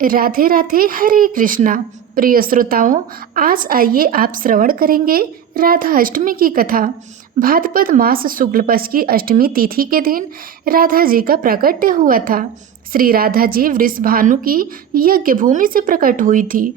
राधे राधे, हरे कृष्णा। प्रिय श्रोताओं, आज आइए आप श्रवण करेंगे राधा अष्टमी की कथा। भाद्रपद मास शुक्ल पक्ष की अष्टमी तिथि के दिन राधा जी का प्राकट्य हुआ था। श्री राधा जी वृषभानु की यज्ञ भूमि से प्रकट हुई थी।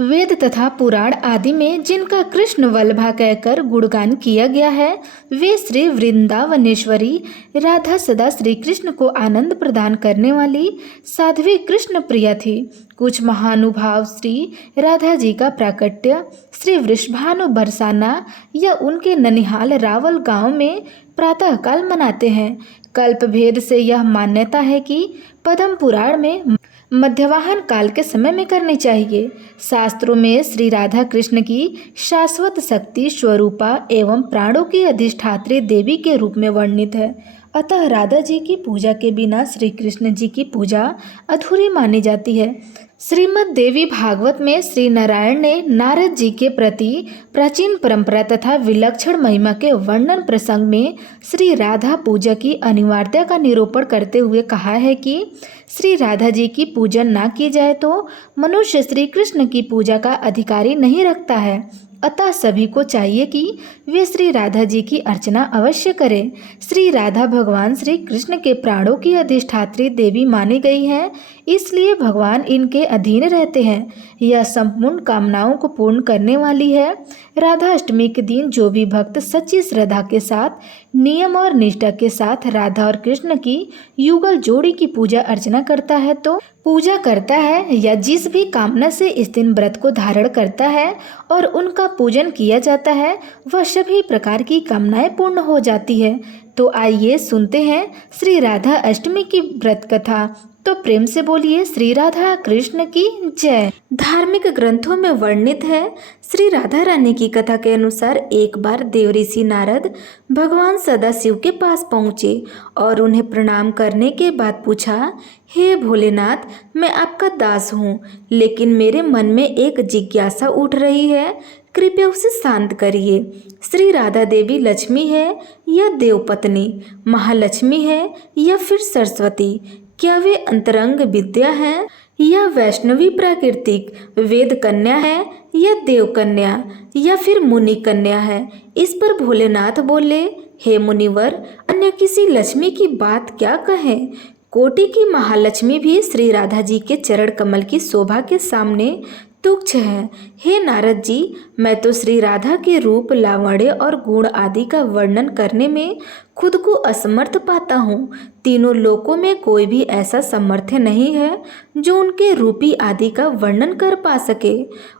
वेद तथा पुराण आदि में जिनका कृष्ण वल्लभा कहकर गुणगान किया गया है, वे श्री वृंदावनेश्वरी राधा सदा श्री कृष्ण को आनंद प्रदान करने वाली साध्वी कृष्ण प्रिया थी। कुछ महानुभाव श्री राधा जी का प्राकट्य श्री वृषभानु बरसाना या उनके ननिहाल रावल गांव में प्रातःकाल मनाते हैं। कल्प भेद से यह मान्यता है कि पद्म पुराण में मध्यवाहन काल के समय में करनी चाहिए। शास्त्रों में श्री राधा कृष्ण की शाश्वत शक्ति स्वरूपा एवं प्राणों की अधिष्ठात्री देवी के रूप में वर्णित है। अतः राधा जी की पूजा के बिना श्री कृष्ण जी की पूजा अधूरी मानी जाती है। श्रीमद् देवी भागवत में श्री नारायण ने नारद जी के प्रति प्राचीन परंपरा तथा विलक्षण महिमा के वर्णन प्रसंग में श्री राधा पूजा की अनिवार्यता का निरूपण करते हुए कहा है कि श्री राधा जी की पूजन ना की जाए तो मनुष्य श्री कृष्ण की पूजा का अधिकारी नहीं रखता है। अतः सभी को चाहिए कि वे श्री राधा जी की अर्चना अवश्य करें। श्री राधा भगवान श्री कृष्ण के प्राणों की अधिष्ठात्री देवी मानी गई है, इसलिए भगवान इनके अधीन रहते हैं। यह संपूर्ण कामनाओं को पूर्ण करने वाली है। राधा अष्टमी के दिन जो भी भक्त सच्ची श्रद्धा के साथ, नियम और निष्ठा के साथ राधा और कृष्ण की युगल जोड़ी की पूजा अर्चना करता है या जिस भी कामना से इस दिन व्रत को धारण करता है और उनका पूजन किया जाता है, वह सभी प्रकार की कामनाएं पूर्ण हो जाती है। तो आइए सुनते हैं श्री राधा अष्टमी की व्रत कथा। तो प्रेम से बोलिए श्री राधा कृष्ण की जय। धार्मिक ग्रंथों में वर्णित है, श्री राधा रानी की कथा के अनुसार एक बार देवऋषि नारद भगवान सदाशिव के पास पहुँचे और उन्हें प्रणाम करने के बाद पूछा, हे भोलेनाथ, मैं आपका दास हूँ, लेकिन मेरे मन में एक जिज्ञासा उठ रही है, कृपया उसे शांत करिए। श्री राधा देवी लक्ष्मी है या देवपत्नी, महालक्ष्मी है या फिर सरस्वती? क्या वे अंतरंग विद्या है या वैष्णवी प्राकृतिक? वेद कन्या है या देव कन्या या फिर मुनि कन्या है? इस पर भोलेनाथ बोले, हे मुनिवर, अन्य किसी लक्ष्मी की बात क्या कहें? कोटि की महालक्ष्मी भी श्री राधा जी के चरण कमल की शोभा के सामने तुच्छ है। हे नारद जी, मैं तो श्री राधा के रूप, लावण्य और गुण आदि का वर्णन करने में खुद को असमर्थ पाता हूँ। तीनों लोकों में कोई भी ऐसा सामर्थ्य नहीं है जो उनके रूपी आदि का वर्णन कर पा सके।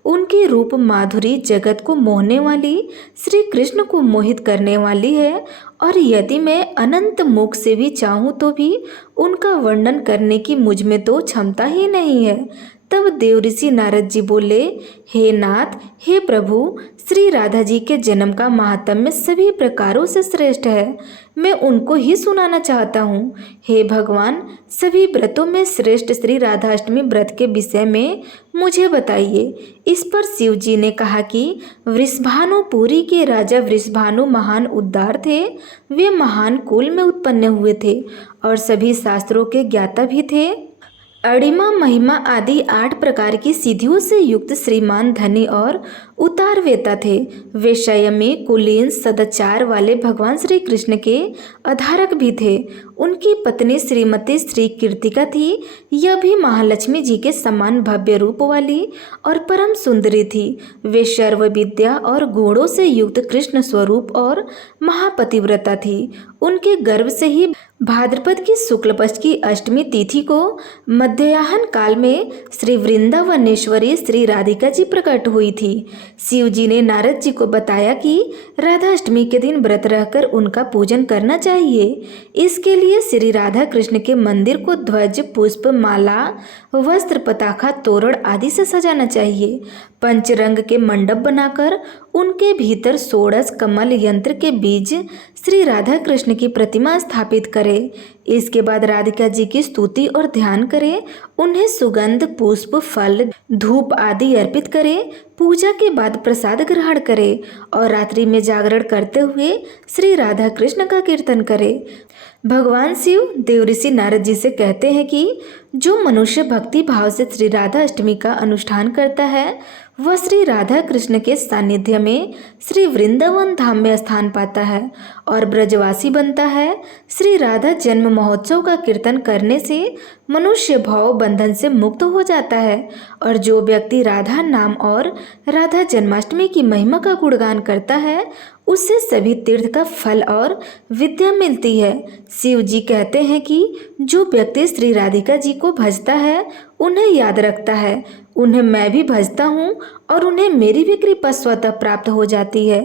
उनकी रूप माधुरी जगत को मोहने वाली, श्री कृष्ण को मोहित करने वाली है और यदि मैं अनंत मुख से भी चाहूँ तो भी उनका वर्णन करने की मुझ में तो क्षमता ही नहीं है। तब देवऋषि नारद जी बोले, हे नाथ, हे प्रभु, श्री राधा जी के जन्म का महात्म्य सभी प्रकारों से श्रेष्ठ है। मैं उनको ही सुनाना चाहता हूँ। हे भगवान, सभी व्रतों में श्रेष्ठ श्री राधाष्टमी व्रत के विषय में मुझे बताइए। इस पर शिव जी ने कहा कि वृषभानुपुरी के राजा वृषभानु महान उद्धार थे। वे महान कुल में उत्पन्न हुए थे और सभी शास्त्रों के ज्ञाता भी थे। अणिमा, महिमा आदि 8 प्रकार की सिद्धियों से युक्त श्रीमान धनी और उतारवेता थे। वे संयमी, कुलीन, सदाचार वाले भगवान श्री कृष्ण के आधारक भी थे। उनकी पत्नी श्रीमती श्री कीर्तिका थी। यह भी महालक्ष्मी जी के समान भव्य रूप वाली और परम सुंदरी थी। वे सर्व विद्या और गुणों से युक्त कृष्ण स्वरूप और महापतिव्रता थी। उनके गर्भ से ही भाद्रपद की शुक्ल पक्ष की अष्टमी तिथि को मध्याह्न काल में श्री वृंदावनेश्वरी श्री राधिका जी प्रकट हुई थी। शिव जी ने नारद जी को बताया कि राधा अष्टमी के दिन व्रत रहकर उनका पूजन करना चाहिए। इसके लिए श्री राधा कृष्ण के मंदिर को ध्वज, पुष्प, माला, वस्त्र, पताका, तोरण आदि से सजाना चाहिए। पंचरंग के मंडप बनाकर उनके भीतर षोडश कमल यंत्र के बीज श्री राधा कृष्ण की प्रतिमा स्थापित करें। इसके बाद राधिका जी की स्तुति और ध्यान करें। उन्हें सुगंध, पुष्प, फल, धूप आदि अर्पित करें। पूजा के बाद प्रसाद ग्रहण करें और रात्रि में जागरण करते हुए श्री राधा कृष्ण का कीर्तन करें। भगवान शिव देवऋषि नारद जी से कहते हैं कि जो मनुष्य भक्ति भाव से श्री राधा अष्टमी का अनुष्ठान करता है वह श्री राधा कृष्ण के सानिध्य में श्री वृंदावन धाम में स्थान पाता है और ब्रजवासी बनता है। श्री राधा जन्म महोत्सव का कीर्तन करने से मनुष्य भाव बंधन से मुक्त हो जाता है और जो व्यक्ति राधा नाम और राधा जन्माष्टमी की महिमा का गुणगान करता है उससे सभी तीर्थ का फल और विद्या मिलती है। शिव जी कहते हैं कि जो व्यक्ति श्री राधिका जी को भजता है उन्हें याद रखता है, उन्हें मैं भी भजता हूँ और उन्हें मेरी भी कृपा स्वतः प्राप्त हो जाती है।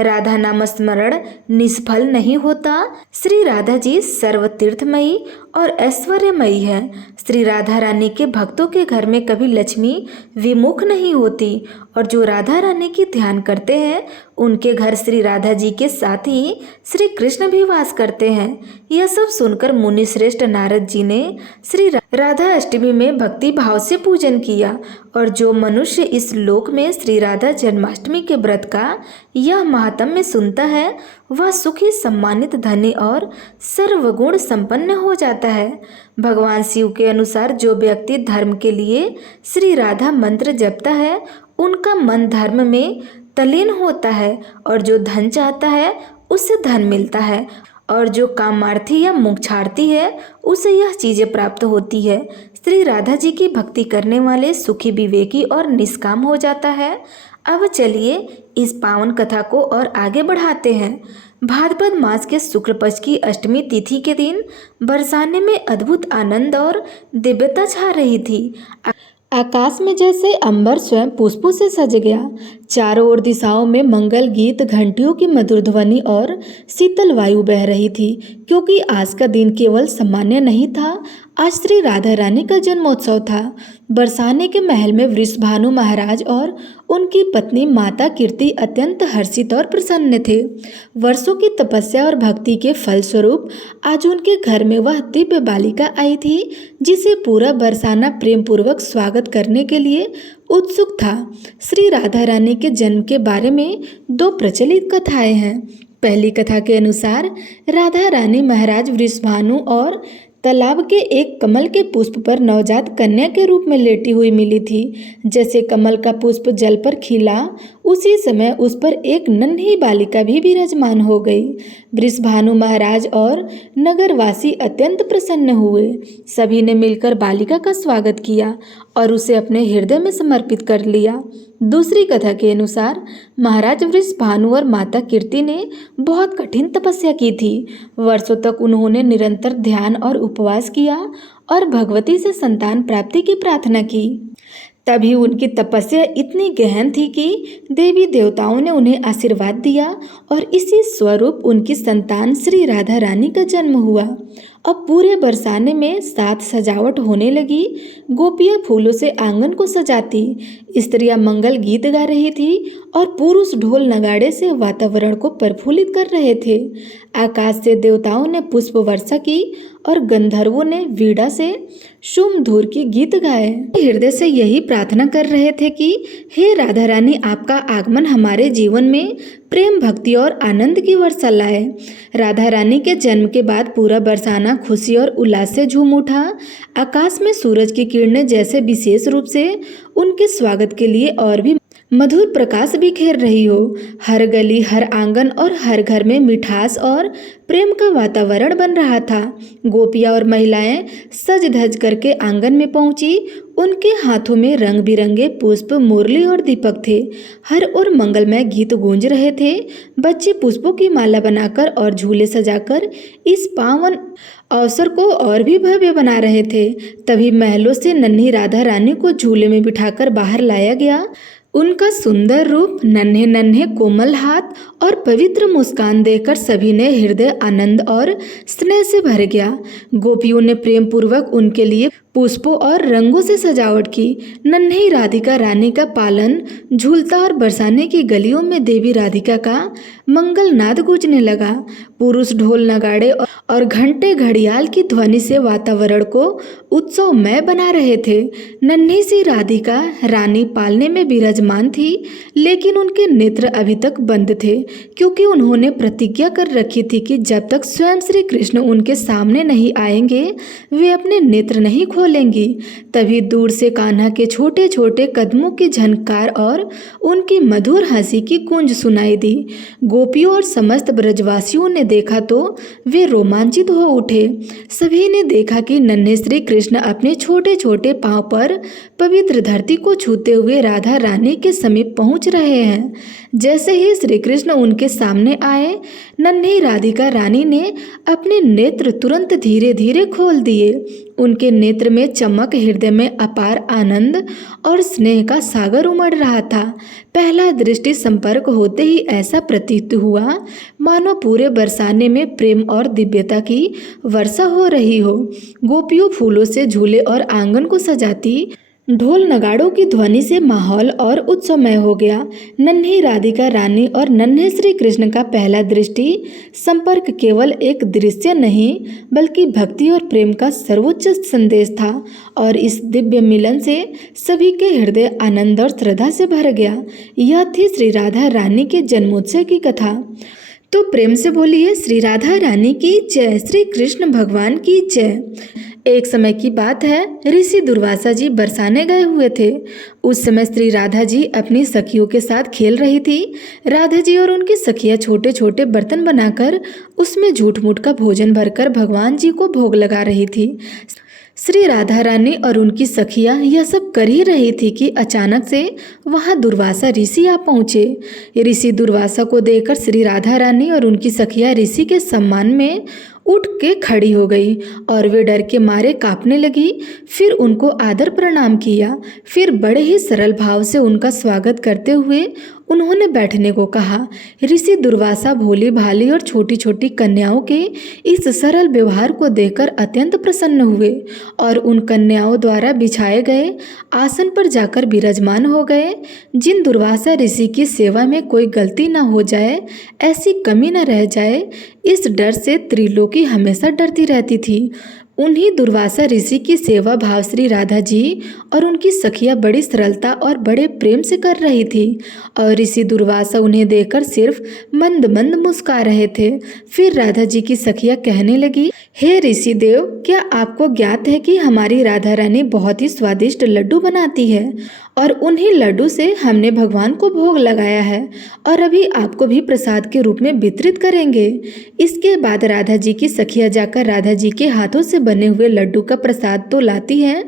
राधा नाम स्मरण निष्फल नहीं होता। श्री राधा जी सर्व तीर्थमयी और ऐश्वर्यमयी है। श्री राधा रानी के भक्तों के घर में कभी लक्ष्मी विमुख नहीं होती और जो राधा रानी की ध्यान करते हैं उनके घर श्री राधा जी के साथ ही श्री कृष्ण भी वास करते हैं। यह सब सुनकर मुनि श्रेष्ठ नारद जी ने श्री राधा अष्टमी में भक्ति भाव से पूजन किया और जो मनुष्य इस लोक में श्री राधा जन्माष्टमी के व्रत का यह महात्म्य सुनता है वह सुखी सम्मानित धनी और सर्वगुण संपन्न हो जाता है। भगवान शिव के अनुसार जो व्यक्ति धर्म के लिए श्री राधा मंत्र जपता है उनका मन धर्म में तल्लीन होता है और जो धन चाहता है उसे धन मिलता है और जो कामार्थी या मोक्षार्थी है उसे यह चीजें प्राप्त होती है। श्री राधा जी की भक्ति करने वाले सुखी विवेकी और निष्काम हो जाता है। अब चलिए इस पावन कथा को और आगे बढ़ाते हैं। भाद्रपद मास के शुक्ल पक्ष की अष्टमी तिथि के दिन बरसाने में अद्भुत आनंद और दिव्यता छा रही थी। आकाश में जैसे अंबर स्वयं पुष्पों से सज गया। चारों ओर दिशाओं में मंगल गीत, घंटियों की मधुर ध्वनि और शीतल वायु बह रही थी, क्योंकि आज का दिन केवल सामान्य नहीं था, आज श्री राधा रानी का जन्मोत्सव था। बरसाने के महल में वृषभानु महाराज और उनकी पत्नी माता कीर्ति अत्यंत हर्षित और प्रसन्न थे। वर्षों की तपस्या और भक्ति के फलस्वरूप आज उनके घर में वह दिव्य बालिका आई थी जिसे पूरा बरसाना प्रेम पूर्वक स्वागत करने के लिए उत्सुक था। श्री राधा रानी के जन्म के बारे में दो प्रचलित कथाएं हैं। पहली कथा के अनुसार राधा रानी महाराज वृषभानु और तालाब के एक कमल के पुष्प पर नवजात कन्या के रूप में लेटी हुई मिली थी। जैसे कमल का पुष्प जल पर खिला उसी समय उस पर एक नन्ही बालिका भी विराजमान हो गई। वृषभानु महाराज और नगरवासी अत्यंत प्रसन्न हुए। सभी ने मिलकर बालिका का स्वागत किया और उसे अपने हृदय में समर्पित कर लिया। दूसरी कथा के अनुसार महाराज वृषभानु और माता कीर्ति ने बहुत कठिन तपस्या की थी। वर्षों तक उन्होंने निरंतर ध्यान और उपवास किया और भगवती से संतान प्राप्ति की प्रार्थना की। तभी उनकी तपस्या इतनी गहन थी कि देवी देवताओं ने उन्हें आशीर्वाद दिया और इसी स्वरूप उनकी संतान श्री राधा रानी का जन्म हुआ। अब पूरे बरसाने में साथ सजावट होने लगी। गोपियां फूलों से आंगन को सजाती, स्त्रियां मंगल गीत गा रही थी और पुरुष ढोल नगाड़े से वातावरण को प्रफुल्लित कर रहे थे। आकाश से देवताओं ने पुष्प वर्षा की और गंधर्वों ने वीणा से सुमधुर की गीत गाए। हृदय से यही प्रार्थना कर रहे थे कि हे राधा रानी, आपका आगमन हमारे जीवन में प्रेम, भक्ति और आनंद की वर्षा लाए। राधा रानी के जन्म के बाद पूरा बरसाना खुशी और उल्लास से झूम उठा। आकाश में सूरज की किरणें जैसे विशेष रूप से उनके स्वागत के लिए और भी मधुर प्रकाश बिखेर रही हो। हर गली, हर आंगन और हर घर में मिठास और प्रेम का वातावरण बन रहा था। गोपियां और महिलाएं सज धज करके आंगन में पहुंची। उनके हाथों में रंग बिरंगे पुष्प, मुरली और दीपक थे। हर ओर मंगलमय गीत गूंज रहे थे। बच्चे पुष्पों की माला बनाकर और झूले सजाकर इस पावन अवसर को और भी भव्य बना रहे थे। तभी महलों से नन्ही राधा रानी को झूले में बिठाकर बाहर लाया गया। उनका सुंदर रूप, नन्हे नन्हे कोमल हाथ और पवित्र मुस्कान देखकर सभी ने हृदय आनंद और स्नेह से भर गया। गोपियों ने प्रेम पूर्वक उनके लिए पुष्पों और रंगों से सजावट की। नन्ही राधिका रानी का पालन झूलता और बरसाने की गलियों में देवी राधिका का मंगल नाद गूंजने लगा। पुरुष ढोल नगाड़े और घंटे घड़ियाल की ध्वनि से वातावरण को उत्सवमय बना रहे थे। नन्ही सी राधिका रानी पालने में विराजमान थी, लेकिन उनके नेत्र अभी तक बंद थे, क्योंकि उन्होंने प्रतिज्ञा कर रखी थी कि जब तक स्वयं श्री कृष्ण उनके सामने नहीं आएंगे वे अपने नेत्र नहीं खोल खोलेंगी। तभी दूर से कान्हा के छोटे छोटे कदमों की झनकार और उनकी मधुर हंसी की गूंज सुनाई दी। गोपियों और समस्त ब्रजवासियों ने देखा तो वे रोमांचित हो उठे। सभी ने देखा कि नन्हे श्री कृष्ण अपने छोटे छोटे पांव पर पवित्र धरती को छूते हुए राधा रानी के समीप पहुंच रहे हैं। जैसे ही श्री कृष्ण उनके सामने आए, नन्ही राधिका रानी ने अपने नेत्र तुरंत धीरे धीरे खोल दिए। उनके नेत्र में चमक, हृदय में अपार आनंद और स्नेह का सागर उमड़ रहा था। पहला दृष्टि संपर्क होते ही ऐसा प्रतीत हुआ मानो पूरे बरसाने में प्रेम और दिव्यता की वर्षा हो रही हो। गोपियों फूलों से झूले और आंगन को सजाती, ढोल नगाड़ों की ध्वनि से माहौल और उत्सवमय हो गया। नन्ही राधिका रानी और नन्हे श्री कृष्ण का पहला दृष्टि संपर्क केवल एक दृश्य नहीं बल्कि भक्ति और प्रेम का सर्वोच्च संदेश था, और इस दिव्य मिलन से सभी के हृदय आनंद और श्रद्धा से भर गया। यह थी श्री राधा रानी के जन्मोत्सव की कथा। तो प्रेम से बोलिए श्री राधा रानी की जय, श्री कृष्ण भगवान की जय। एक समय की बात है, ऋषि दुर्वासा जी बरसाने गए हुए थे। उस समय श्री राधा जी अपनी सखियों के साथ खेल रही थी। राधा जी और उनकी सखियां छोटे छोटे बर्तन बनाकर उसमें झूठ मूठ का भोजन भरकर भगवान जी को भोग लगा रही थी। श्री राधा रानी और उनकी सखियां यह सब कर ही रही थी कि अचानक से वहां दुर्वासा ऋषि आ पहुंचे। ऋषि दुर्वासा को देखकर श्री राधा रानी और उनकी सखियां ऋषि के सम्मान में उठ के खड़ी हो गई और वे डर के मारे कांपने लगी। फिर उनको आदर प्रणाम किया। फिर बड़े ही सरल भाव से उनका स्वागत करते हुए उन्होंने बैठने को कहा। ऋषि दुर्वासा भोली भाली और छोटी छोटी कन्याओं के इस सरल व्यवहार को देखकर अत्यंत प्रसन्न हुए और उन कन्याओं द्वारा बिछाए गए आसन पर जाकर विराजमान हो गए। जिन दुर्वासा ऋषि की सेवा में कोई गलती न हो जाए, ऐसी कमी न रह जाए, इस डर से त्रिलोकी हमेशा डरती रहती थी। उन्हीं दुर्वासा ऋषि की सेवा भाव श्री राधा जी और उनकी सखियां बड़ी सरलता और बड़े प्रेम से कर रही थी, और ऋषि दुर्वासा उन्हें देखकर सिर्फ मंद मंद मुस्कुरा रहे थे। फिर राधा जी की सखियां कहने लगी, हे ऋषि देव, क्या आपको ज्ञात है कि हमारी राधा रानी बहुत ही स्वादिष्ट लड्डू बनाती है और उन्हीं लड्डू से हमने भगवान को भोग लगाया है और अभी आपको भी प्रसाद के रूप में वितरित करेंगे। इसके बाद राधा जी की सखियां जाकर राधा जी के हाथों से बने हुए लड्डू का प्रसाद तो लाती हैं,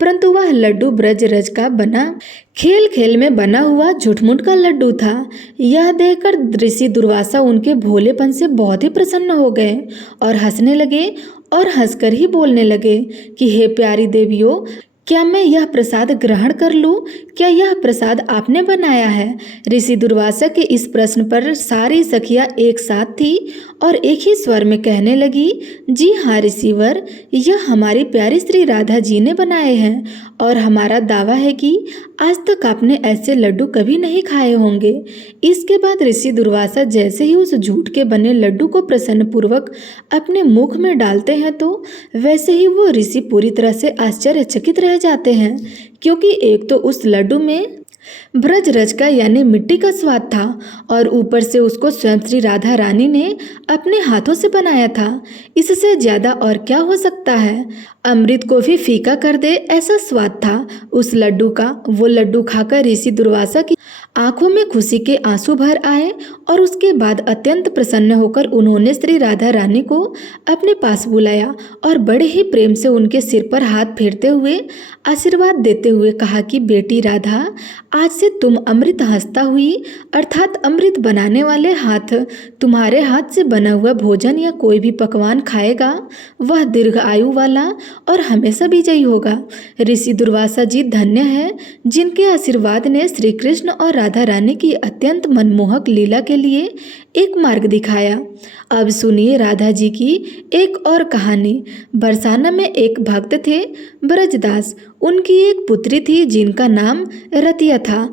परंतु वह लड्डू ब्रज रज का बना, खेल खेल में बना हुआ झुठमुठ का लड्डू था। यह देखकर ऋषि दुर्वासा उनके भोलेपन से बहुत ही प्रसन्न हो गए और हंसने लगे और हंसकर ही बोलने लगे कि हे प्यारी देवियों, क्या मैं यह प्रसाद ग्रहण कर लूं? क्या यह प्रसाद आपने बनाया है? ऋषि दुर्वासा के इस प्रश्न पर सारी सखियां एक साथ थी और एक ही स्वर में कहने लगी, जी हाँ ऋषिवर, यह हमारी प्यारी श्री राधा जी ने बनाए हैं और हमारा दावा है कि आज तक आपने ऐसे लड्डू कभी नहीं खाए होंगे। इसके बाद ऋषि दुर्वासा जैसे ही उस झूठ के बने लड्डू को प्रसन्न पूर्वक अपने मुख में डालते हैं तो वैसे ही वो ऋषि पूरी तरह से आश्चर्यचकित रह जाते हैं, क्योंकि एक तो उस लड्डू में ब्रज रज का यानी मिट्टी का स्वाद था और ऊपर से उसको स्वयं श्री राधा रानी ने अपने हाथों से बनाया था। इससे ज्यादा और क्या हो सकता है? अमृत को भी फीका कर दे ऐसा स्वाद था उस लड्डू का। वो लड्डू खाकर ऋषि दुर्वासा की आंखों में खुशी के आंसू भर आए और उसके बाद अत्यंत प्रसन्न होकर उन्होंने श्री राधा रानी को अपने पास बुलाया और बड़े ही प्रेम से उनके सिर पर हाथ फेरते हुए आशीर्वाद देते हुए कहा कि बेटी राधा, आज से तुम अमृत हंसता हुई अर्थात अमृत बनाने वाले हाथ, तुम्हारे हाथ से बना हुआ भोजन या कोई भी पकवान खाएगा वह दीर्घ आयु वाला और हमेशा विजयी होगा। ऋषि दुर्वासा जी धन्य है जिनके आशीर्वाद ने श्री कृष्ण और राधा रानी की अत्यंत मनमोहक लीला के लिए एक मार्ग दिखाया। अब सुनिए राधा जी की एक और कहानी। बरसाना में एक भक्त थे ब्रजदास। उनकी एक पुत्री थी जिनका नाम रतिया था।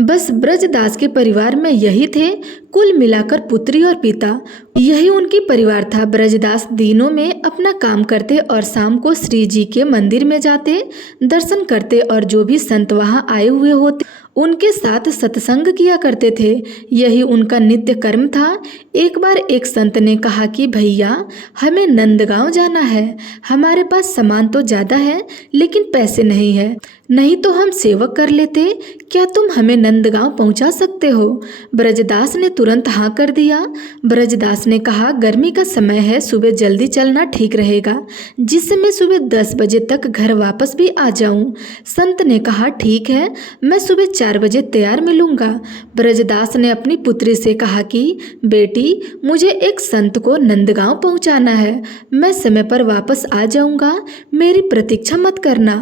बस ब्रजदास के परिवार में यही थे कुल मिलाकर पुत्री और पिता। यही उनकी परिवार था। ब्रजदास दिनों में अपना काम करते और शाम को श्री जी के मंदिर में जाते, दर्शन करते और जो भी संत वहाँ आए हुए होते उनके साथ सत्संग किया करते थे। यही उनका नित्य कर्म था। एक बार एक संत ने कहा कि भैया, हमें नंदगांव जाना है। हमारे पास सामान तो ज़्यादा है लेकिन पैसे नहीं है, नहीं तो हम सेवक कर लेते। क्या तुम हमें नंदगांव पहुंचा सकते हो? ब्रजदास ने तुरंत हाँ कर दिया। ब्रजदास ने कहा, गर्मी का समय है, सुबह जल्दी चलना ठीक रहेगा, जिससे मैं सुबह 10 बजे तक घर वापस भी आ जाऊं। संत ने कहा, ठीक है, मैं सुबह 4 बजे तैयार मिलूंगा। ब्रजदास ने अपनी पुत्री से कहा कि बेटी, मुझे एक संत को नंदगांव पहुंचाना है, मैं समय पर वापस आ जाऊंगा, मेरी प्रतीक्षा मत करना।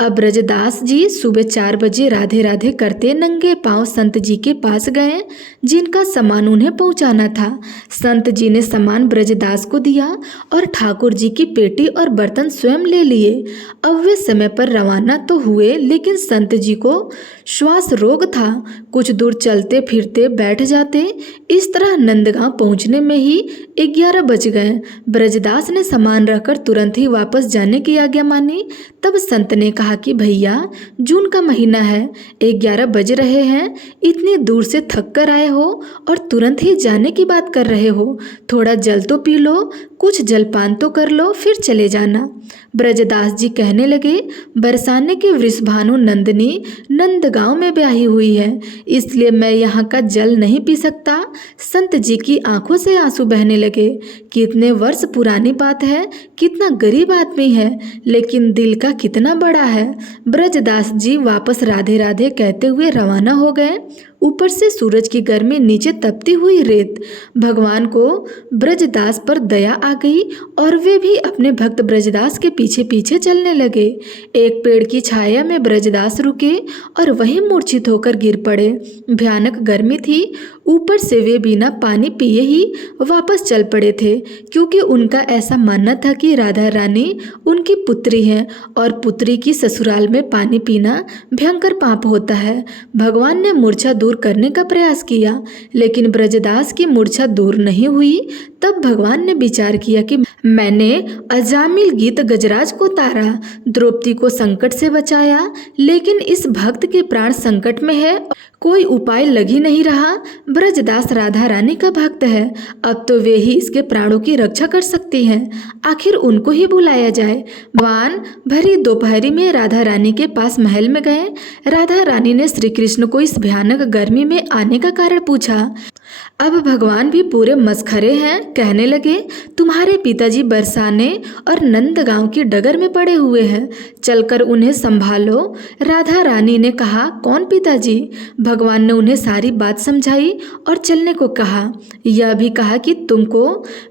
अब ब्रजदास जी सुबह 4 बजे राधे राधे करते नंगे पांव संत जी के पास गए, जिनका सामान उन्हें पहुंचाना था। संत जी ने सामान ब्रजदास को दिया और ठाकुर जी की पेटी और बर्तन स्वयं ले लिए। अब वे समय पर रवाना तो हुए, लेकिन संत जी को श्वास रोग था। कुछ दूर चलते फिरते बैठ जाते। इस तरह नंदगांव पहुंचने में ही 11 बज गए। ब्रजदास ने सामान रखकर तुरंत ही वापस जाने की आज्ञा मानी। तब संत ने कहा कि भैया, जून का महीना है, 11 बज रहे हैं, इतनी दूर से थक कर आए हो और तुरंत ही जाने की बात कर रहे हो, थोड़ा जल तो पी लो, कुछ जलपान तो कर लो, फिर चले जाना। ब्रजदास जी कहने लगे, बरसाने की वृषभानु नंदिनी नंदगांव में ब्याही हुई है, इसलिए मैं यहाँ का जल नहीं पी सकता। संत जी की आंखों से आंसू बहने लगे। कितने वर्ष पुरानी बात है, कितना गरीब आदमी है, लेकिन दिल का कितना बड़ा है। ब्रजदास जी वापस राधे राधे कहते हुए रवाना हो गए। ऊपर से सूरज की गर्मी, नीचे तपती हुई रेत। भगवान को ब्रजदास पर दया आ गई और वे भी अपने भक्त ब्रजदास के पीछे पीछे चलने लगे। एक पेड़ की छाया में ब्रजदास रुके और वहीं मूर्छित होकर गिर पड़े। भयानक गर्मी थी, ऊपर से वे बिना पानी पिए ही वापस चल पड़े थे, क्योंकि उनका ऐसा मानना था कि राधा रानी उनकी पुत्री हैं और पुत्री की ससुराल में पानी पीना भयंकर पाप होता है। भगवान ने मूर्छा दूर करने का प्रयास किया, लेकिन ब्रजदास की मूर्छा दूर नहीं हुई। तब भगवान ने विचार किया कि मैंने अजामिल गीत गजराज को तारा, द्रौपदी को संकट से बचाया, लेकिन इस भक्त के प्राण संकट में है, कोई उपाय लग ही नहीं रहा। ब्रजदास राधा रानी का भक्त है, अब तो वे ही इसके प्राणों की रक्षा कर सकती हैं, आखिर उनको ही बुलाया जाए। भगवान भरी दोपहरी में राधा रानी के पास महल में गए। राधा रानी ने श्री कृष्ण को इस भयानक गर्मी में आने का कारण पूछा। अब भगवान भी पूरे मस्खरे हैं। कहने लगे, तुम्हारे पिताजी बरसाने और नंदगांव की डगर में पड़े हुए हैं, चलकर उन्हें संभालो। राधा रानी ने कहा, कौन पिताजी? भगवान ने उन्हें सारी बात समझाई और चलने को कहा। यह भी कहा कि तुमको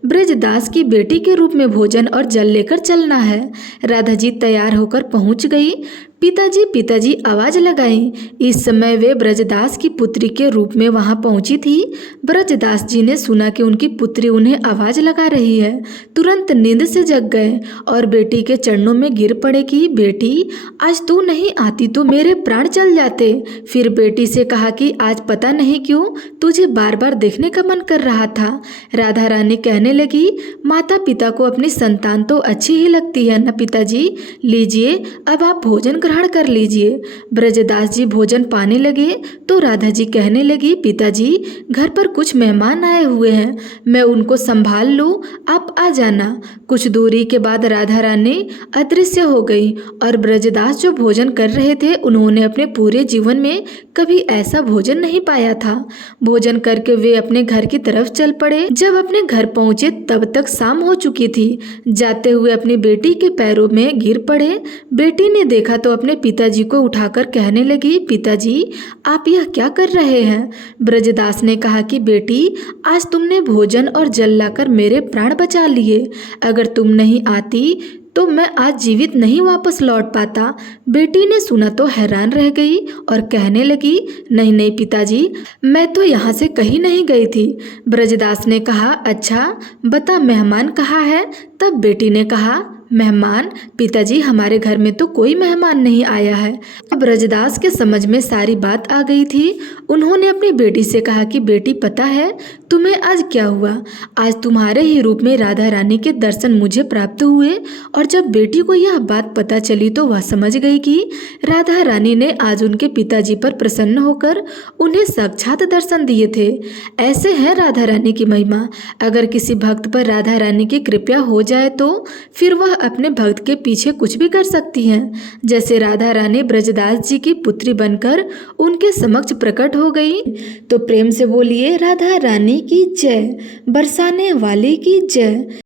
ब्रजदास की बेटी के रूप में भोजन और जल लेकर चलना है। राधा जी तैयार होकर पहुंच गई। पिताजी पिताजी आवाज लगाई। इस समय वे ब्रजदास की पुत्री के रूप में वहां पहुंची थी। ब्रजदास जी ने सुना कि उनकी पुत्री उन्हें आवाज लगा रही है। तुरंत नींद से जग गए और बेटी के चरणों में गिर पड़े कि बेटी, आज तू नहीं आती तो मेरे प्राण चल जाते। फिर बेटी से कहा कि आज पता नहीं क्यों तुझे बार बार देखने का मन कर रहा था। राधा रानी कहने लगी, माता पिता को अपनी संतान तो अच्छी ही लगती है ना पिताजी, लीजिए अब आप भोजन ग्रहण कर लीजिए। ब्रजदास जी भोजन पाने लगे तो राधा जी कहने लगी, पिताजी घर पर कुछ मेहमान आए हुए हैं, मैं उनको संभाल लूं, आप आ जाना। कुछ दूरी के बाद राधा रानी अदृश्य हो गई और ब्रजदास जो भोजन कर रहे थे, उन्होंने अपने पूरे जीवन में कभी ऐसा भोजन नहीं पाया था। भोजन करके वे अपने घर की तरफ चल पड़े। जब अपने घर पहुंचे तब तक शाम हो चुकी थी। जाते हुए अपनी बेटी के पैरों में गिर पड़े। बेटी ने देखा तो अपने पिताजी को उठाकर कहने लगी, पिताजी आप यह क्या कर रहे हैं? ब्रजदास ने कहा कि बेटी, आज तुमने भोजन और जल लाकर मेरे प्राण बचा लिए, अगर तुम नहीं आती तो मैं आज जीवित नहीं वापस लौट पाता। बेटी ने सुना तो हैरान रह गई और कहने लगी, नहीं नहीं पिताजी, मैं तो यहाँ से कहीं नहीं गई थी। ब्रजदास ने कहा, अच्छा बता मेहमान कहाँ है? तब बेटी ने कहा, मेहमान? पिताजी, हमारे घर में तो कोई मेहमान नहीं आया है। अब ब्रजदास के समझ में सारी बात आ गई थी। उन्होंने अपनी बेटी से कहा कि बेटी, पता है तुम्हें आज क्या हुआ? आज तुम्हारे ही रूप में राधा रानी के दर्शन मुझे प्राप्त हुए। और जब बेटी को यह बात पता चली तो वह समझ गई कि राधा रानी ने आज उनके पिताजी पर प्रसन्न होकर उन्हें साक्षात दर्शन दिए थे। ऐसे है राधा रानी की महिमा। अगर किसी भक्त पर राधा रानी की कृपा हो जाए तो फिर वह अपने भक्त के पीछे कुछ भी कर सकती हैं। जैसे राधा रानी ब्रजदास जी की पुत्री बनकर उनके समक्ष प्रकट हो गई। तो प्रेम से बोलिए राधा रानी की जय, बरसाने वाले की जय।